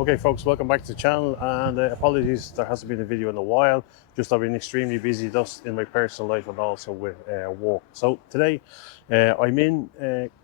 Okay folks, welcome back to the channel, and apologies there hasn't been a video in a while. Just I've been extremely busy just in my personal life and also with work. So today I'm in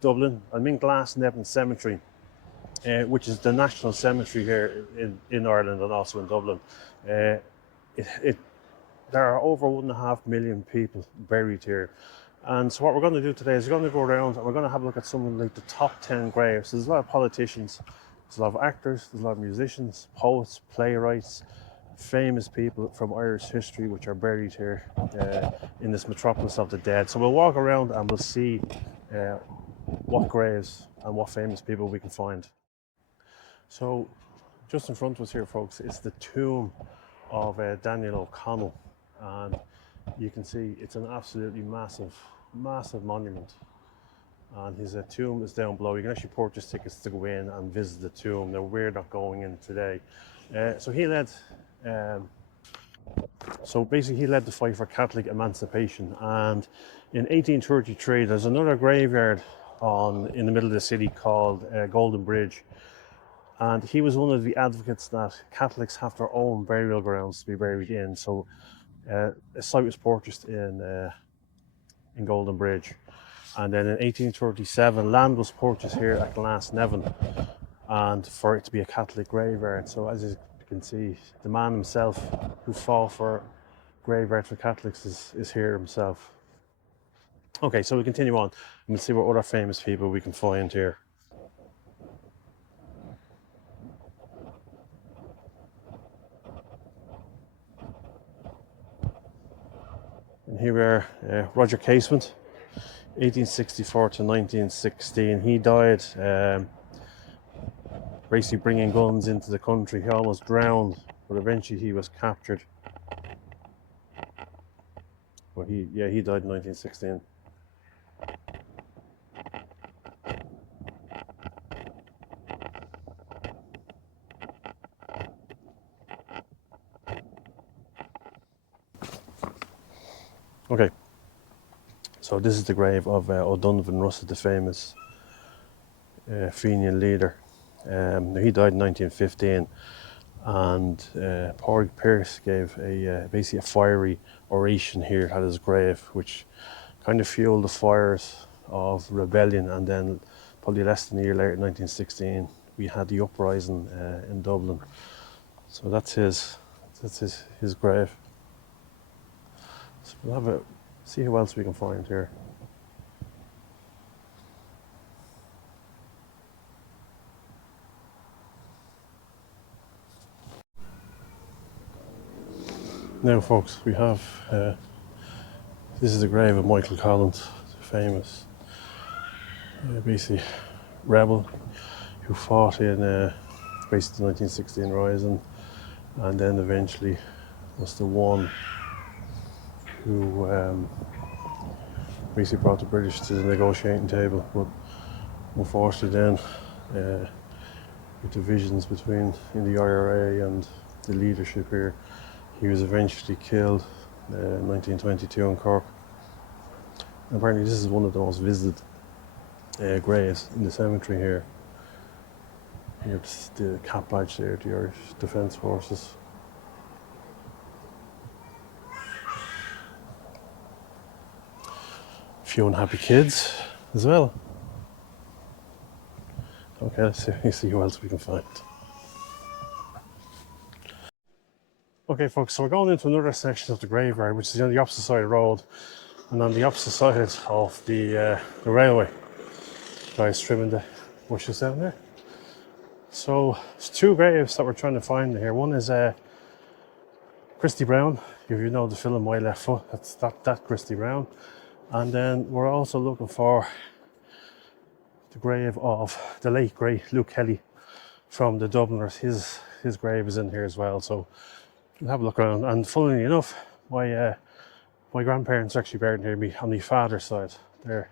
Dublin. I'm in Glasnevin Cemetery, which is the national cemetery here in Ireland and also in Dublin. There are over 1.5 million people buried here. And so what we're going to do today is we're going to go around and we're going to have a look at some of like the top 10 graves. There's a lot of politicians, there's a lot of actors, there's a lot of musicians, poets, playwrights, famous people from Irish history which are buried here in this metropolis of the dead. So we'll walk around and we'll see what graves and what famous people we can find. So just in front of us here, folks, is the tomb of Daniel O'Connell, and you can see it's an absolutely massive monument, and his tomb is down below. You can actually purchase tickets to go in and visit the tomb. Now we're not going in today. So he led he led the fight for Catholic emancipation, and in 1833 there's another graveyard in the middle of the city called Golden Bridge, and he was one of the advocates that Catholics have their own burial grounds to be buried in. So a site was purchased in Golden Bridge, and then in 1837 land was purchased here at Glasnevin, and for it to be a Catholic graveyard. So as you can see, the man himself who fought for graveyard for Catholics is here himself. Okay, so we continue on and we'll see what other famous people we can find here. And here we are, Roger Casement, 1864 to 1916. He died basically bringing guns into the country. He almost drowned, but eventually he was captured. But he died in 1916. Okay, so this is the grave of O'Donovan Rossa, the famous Fenian leader. He died in 1915, and Pádraig Pearse gave basically a fiery oration here at his grave, which kind of fueled the fires of rebellion. And then probably less than a year later, in 1916, we had the uprising in Dublin. So that's his grave. So we'll see who else we can find here. Now folks, we have, this is the grave of Michael Collins, the famous basically rebel who fought in basically the 1916 rising, and then eventually was the one who basically brought the British to the negotiating table. But unfortunately then, with divisions in the IRA and the leadership here, he was eventually killed in 1922 in Cork. And apparently this is one of the most visited graves in the cemetery here. Here's the cap badge there, the Irish Defence Forces. A few unhappy kids as well. Okay, let's see who else we can find. Okay folks, so we're going into another section of the graveyard, which is on the opposite side of the road and on the opposite side of the railway. Guys trimming the bushes down there. So there's two graves that we're trying to find here. One is Christy Brown. If you know the film My Left Foot, that's that Christy Brown. And then we're also looking for the grave of the late great Luke Kelly from the Dubliners. His grave is in here as well. So we'll have a look around. And funnily enough, my grandparents are actually buried near me on my father's side. They're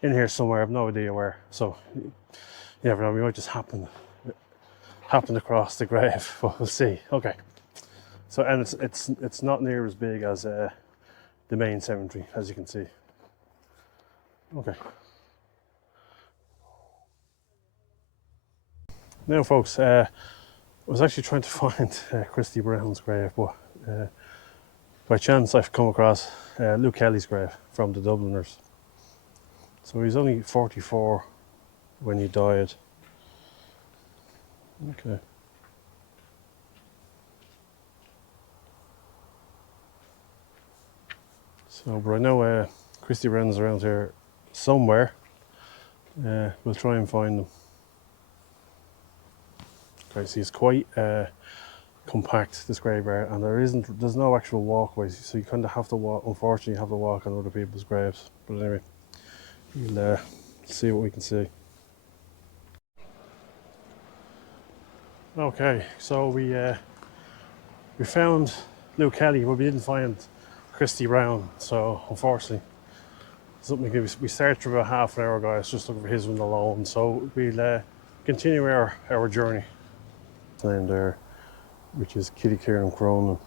in here somewhere. I have no idea where. So you never know. We might just happen across the grave, but we'll see. Okay. So and it's not near as big as the main cemetery, as you can see. Okay. Now folks, was actually trying to find Christy Brown's grave, but by chance I've come across Luke Kelly's grave from the Dubliners. So he's only 44 when he died. Okay. So, but I know Christy Brown's around here somewhere. We'll try and find them. Okay, so it's quite compact, this graveyard, and there's no actual walkways, so you kind of have to walk. Unfortunately, you have to walk on other people's graves. But anyway, we'll see what we can see. Okay, so we found Luke Kelly, but we didn't find Christy Brown. So unfortunately, something we searched for about half an hour, guys, just looking for his one alone. So we'll continue our journey. Name there, which is Kitty Kiernan Cronin.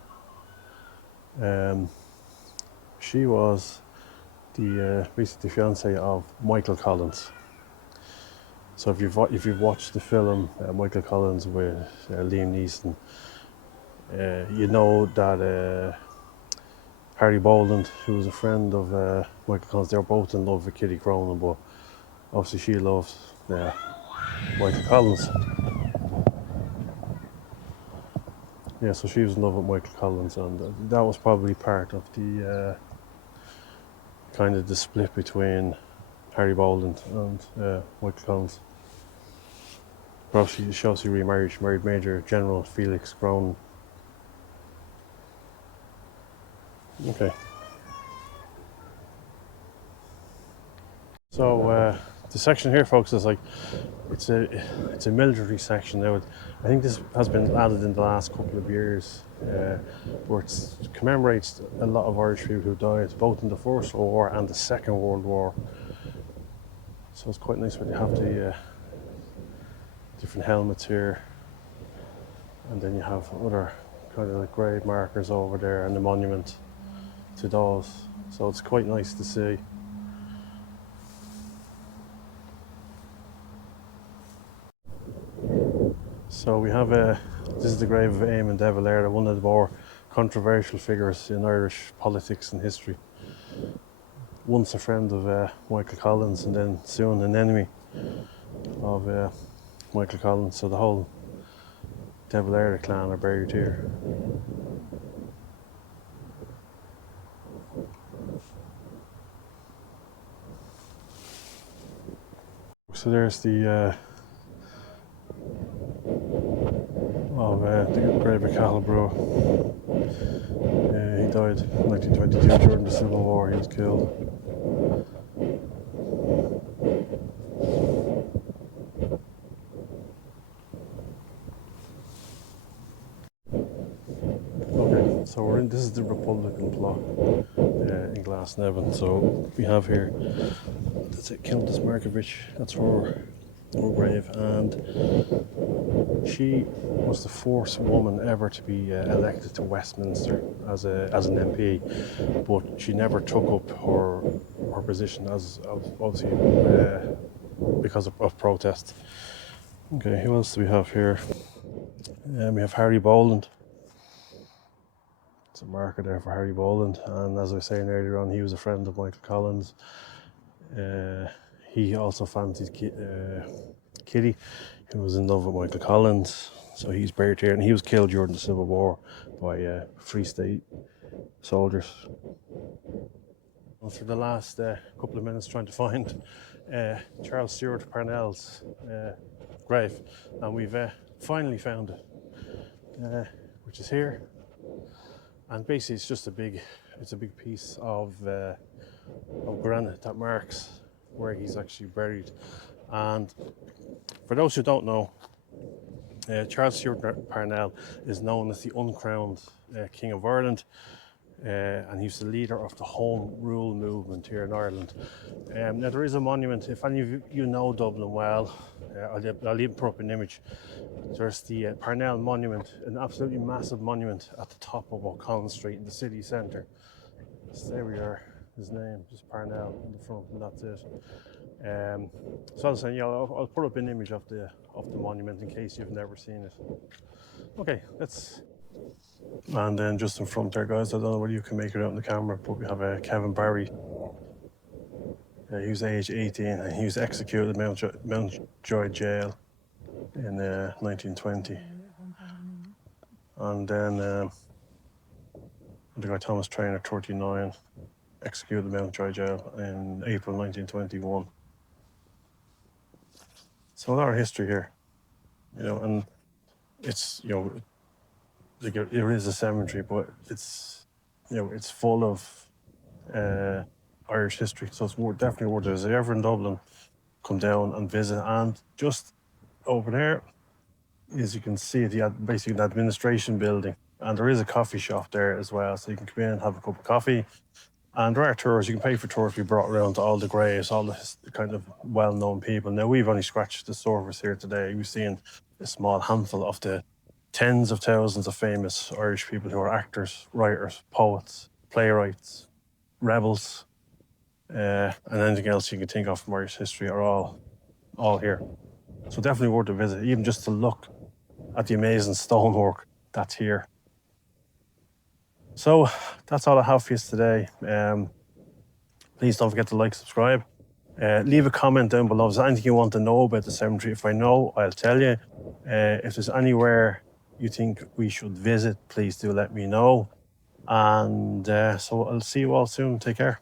She was the basically the fiance of Michael Collins. So if you've watched the film Michael Collins with Liam Neeson, you know that Harry Boland, who was a friend of Michael Collins, they were both in love with Kitty Cronin, but obviously she loved Michael Collins. Yeah, so she was in love with Michael Collins, and that was probably part of the kind of the split between Harry Boland and Michael Collins. But obviously she also remarried. She married Major General Felix Cronin. Okay. So the section here, folks, is like it's a military section now. I think this has been added in the last couple of years, where it commemorates a lot of Irish people who died both in the First World War and the Second World War. So it's quite nice when you have the different helmets here, and then you have other kind of like grave markers over there and the monument to those. So it's quite nice to see. So we have this is the grave of Éamon de Valera, one of the more controversial figures in Irish politics and history. Once a friend of Michael Collins, and then soon an enemy of Michael Collins. So the whole de Valera clan are buried here. So there's the grave of Calabro. He died in 1922 during the Civil War. He was killed. Okay, so this is the Republican plot in Glasnevin. So we have here, that's it, Constance Markievicz. That's her grave, and she was the first woman ever to be elected to Westminster as an MP, but she never took up her position as obviously because of protest. Okay, who else do we have here? We have Harry Boland. It's a marker there for Harry Boland, and as I was saying earlier on, he was a friend of Michael Collins. He also fancied Kitty, who was in love with Michael Collins, so he's buried here, and he was killed during the Civil War by Free State soldiers. For the last couple of minutes trying to find Charles Stewart Parnell's grave, and we've finally found it, which is here. And basically it's just a big piece of granite that marks where he's actually buried. And for those who don't know, Charles Stewart Parnell is known as the uncrowned King of Ireland, and he's the leader of the Home Rule movement here in Ireland. Now there is a monument, if any of you know Dublin well, I'll even put up an image. There's the Parnell monument, an absolutely massive monument at the top of O'Connell Street in the city centre. So there we are, his name, just Parnell in the front, and that's it. So I was saying, yeah, I'll put up an image of the of the monument in case you've never seen it. Okay, let's. And then just in front there, guys, I don't know whether you can make it out in the camera, but we have Kevin Barry. He was age 18 and he was executed at Mountjoy Jail in 1920. And then the guy Thomas Trainer, 39, executed at Mountjoy Jail in April 1921. So a lot of history here, and it's, like it is a cemetery, but it's, it's full of Irish history. So it's definitely worth it. If you're ever in Dublin, come down and visit. And just over there, as you can see, basically the administration building. And there is a coffee shop there as well. So you can come in and have a cup of coffee. And there are tours. You can pay for tours if you brought around to all the graves, all the kind of well-known people. Now, we've only scratched the surface here today. We've seen a small handful of the tens of thousands of famous Irish people who are actors, writers, poets, playwrights, rebels, and anything else you can think of from Irish history are all here. So definitely worth a visit, even just to look at the amazing stonework that's here. So that's all I have for you today. Please don't forget to like, subscribe. Leave a comment down below. If there's anything you want to know about the cemetery, if I know, I'll tell you. If there's anywhere you think we should visit, please do let me know. And so I'll see you all soon. Take care.